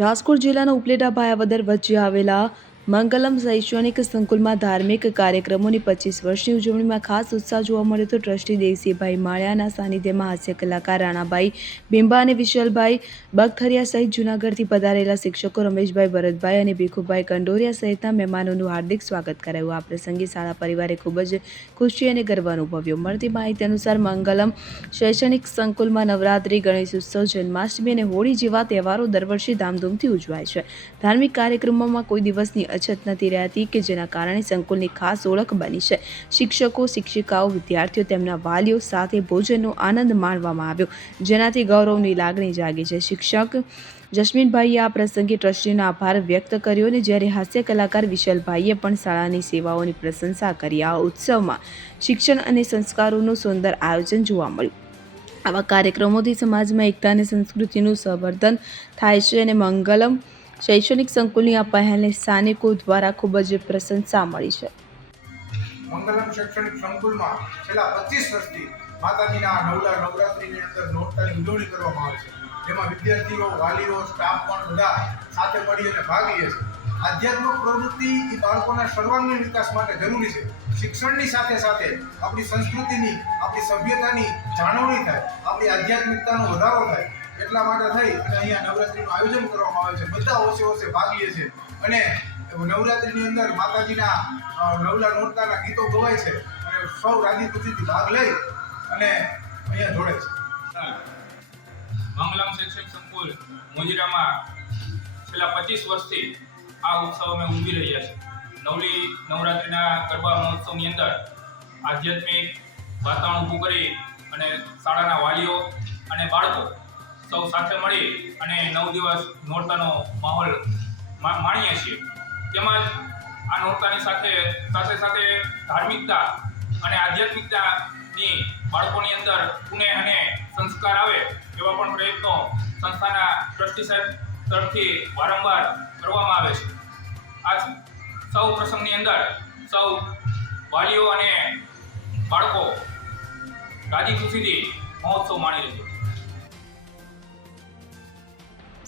રાજકોટ જિલ્લાના ઉપલેટા ભાયાવદર વચ્ચે આવેલા મંગલમ શૈક્ષણિક સંકુલમાં ધાર્મિક કાર્યક્રમોની પચીસ વર્ષની ઉજવણીમાં ખાસ ઉત્સાહ જોવા મળ્યો હતો. ટ્રસ્ટી દેવસિંહભાઈ માળિયાના સાનિધ્યમાં હાસ્ય કલાકાર રાણાભાઈ બિંબા અને વિશલભાઈ બગથરિયા સહિત જૂનાગઢથી પધારેલા શિક્ષકો રમેશભાઈ ભરતભાઈ અને ભીખુભાઈ કંડોરિયા સહિતના મહેમાનોનું હાર્દિક સ્વાગત કરાયું. આ પ્રસંગે શાળા પરિવારે ખૂબ જ ખુશી અને ગર્વ અનુભવ્યો. મળતી માહિતી અનુસાર મંગલમ શૈક્ષણિક સંકુલમાં નવરાત્રિ, ગણેશ ઉત્સવ, જન્માષ્ટમી અને હોળી જેવા તહેવારો દર વર્ષે ધામધૂમથી ઉજવાય છે. ધાર્મિક કાર્યક્રમોમાં કોઈ દિવસની અછત નથી રહેતી કે જેના કારણે સંકુલની ખાસ ઓળખ બની છે. શિક્ષકો, શિક્ષિકાઓ, વિદ્યાર્થીઓ તેમના વાલીઓ સાથે ભોજનનો આનંદ માણવામાં આવ્યો, જેનાથી ગૌરવની લાગણી જાગી છે. શિક્ષક જસ્મીનભાઈએ આ પ્રસંગે ટ્રસ્ટીનો આભાર વ્યક્ત કર્યો અને જ્યારે હાસ્ય કલાકાર વિશાલભાઈએ પણ શાળાની સેવાઓની પ્રશંસા કરી, આ ઉત્સવમાં શિક્ષણ અને સંસ્કારોનું સુંદર આયોજન જોવા મળ્યું. આવા કાર્યક્રમોથી સમાજમાં એકતા અને સંસ્કૃતિનું સંવર્ધન થાય છે અને મંગલમ શૈક્ષણિક સંકુલની આ પહેલને સ્થાનિકો દ્વારા ખૂબ જ પ્રશંસા મળી છે. મંગલમ શૈક્ષણિક સંકુલમાં છેલ્લા પચીસ વર્ષથી માતાજીના નવલા નવરાત્રિની અંદર નોરતાની ઉજવણી કરવામાં આવે છે. જેમાં વિદ્યાર્થીઓ, વાલીઓ, સ્ટાફ પણ બધા સાથે મળી અને ભાગ લે છે. આધ્યાત્મિક પ્રવૃત્તિ એ બાળકોના સર્વાંગીણ વિકાસ માટે જરૂરી છે. શિક્ષણની સાથે સાથે આપણી સંસ્કૃતિની, આપણી સભ્યતાની જાળવણી થાય, આપણી આધ્યાત્મિકતાનો વધારો થાય એટલા માટે થઈ અને અહીંયા નવરાત્રીનું આયોજન કરવામાં આવે છે. બધા ઓછે ઓછે ભાગ લે છે અને નવરાત્રિની અંદર માતાજીના નવલા નોરતાના ગીતો ગવાય છે. અને સૌ રાજી ખુશીથી ભાગ લઈ અને અહીંયા જોડે છે. મંગલમ શૈક્ષણિક સંકુલ મોજીરામાં છેલ્લા પચીસ વર્ષથી આ ઉત્સવ અમે ઉજવી રહ્યા છીએ. નવલી, નવરાત્રિના ગરબા મહોત્સવની અંદર આધ્યાત્મિક વાતાવરણ ઊભું કરી અને શાળાના વાલીઓ અને બાળકો સૌ સાથે મળી અને નવ દિવસ નોરતાનો માહોલ માણીએ છીએ. તેમજ આ નોરતાની સાથે સાથે સાથે ધાર્મિકતા અને આધ્યાત્મિકતાની બાળકોની અંદર પુણે અને સંસ્કાર આવે એવા પણ પ્રયત્નો સંસ્થાના ટ્રસ્ટી સાહેબ તરફથી વારંવાર કરવામાં આવે છે. આ સૌ પ્રસંગની અંદર સૌ વાલીઓ અને બાળકો રાજી ખુશીથી મહોત્સવ માણી રહ્યો છે.